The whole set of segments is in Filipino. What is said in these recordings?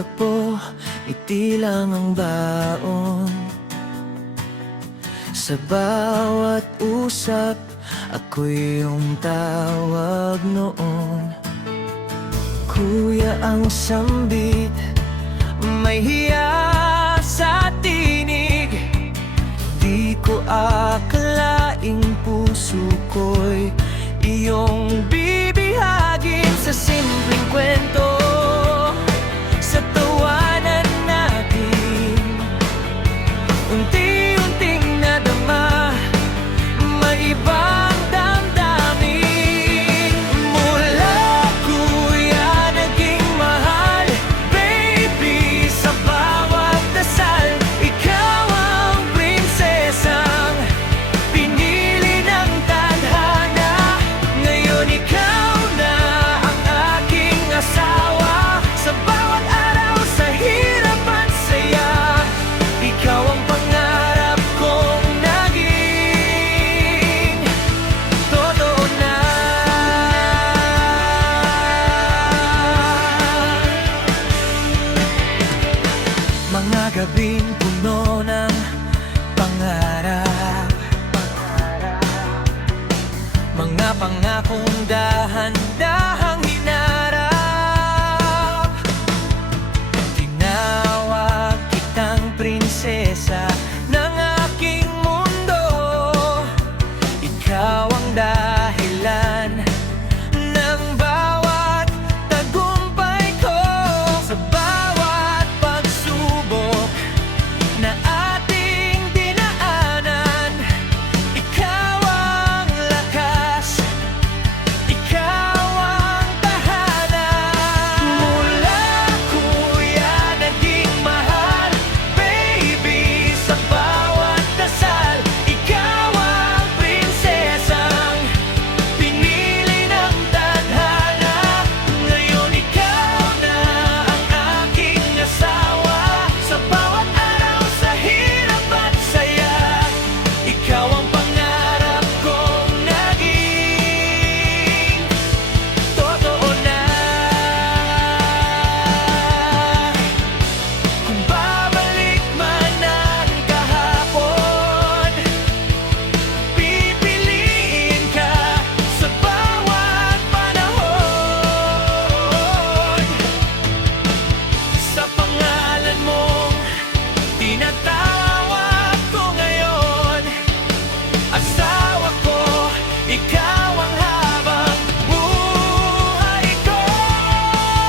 takbo, ngiti lang ang baon. Sa bawat usap, ako'y iyong tawag noon. Kuya ang sambit, may hiya sa tinig. Di ko akalaing puso ko'y iyong bibihagin. Sa simpleng kwento, sa tawanan natin, unti-unting nadama, may ibang damdamin. Mula kuya naging mahal, baby, sa bawat dasal. Ikaw ang prinsesang pinili ng tadhana. Ngayon ikaw na ang aking asawa. Sa bawat araw, sa hirap at saya, ikaw ang pangarap kong naging totoo na. Mga gabing puno ng pangarap, mga pangakong dahan-dahang hinarap. Tinawag kitang prinsesa ng aking mundo. Ikaw ang dahilan ng bawat tagumpay ko. Sa bawat pagsubok na ating dinaanan, ikaw ang lakas, ikaw ang tahanan. Mula kuya naging mahal, baby, sa bawat dasal. Ikaw ang prinsesang pinili ng tadhana. Ngayon ikaw na ang aking asawa. Sa bawat araw, sa hirap at saya, ikaw ang pangarap kong naging totoo na. Kung babalik man ang kahapon, pipiliin ka sa bawat panahon. Sa pangalan mong tinatawag ko ngayon, asawa ko, ikaw ang habang buhay ko.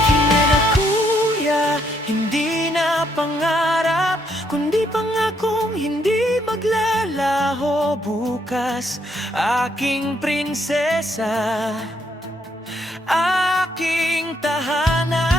Kilala kuya, hindi na pangarap, kundi pangakong hindi maglalaho bukas. Aking prinsesa, aking tahanan.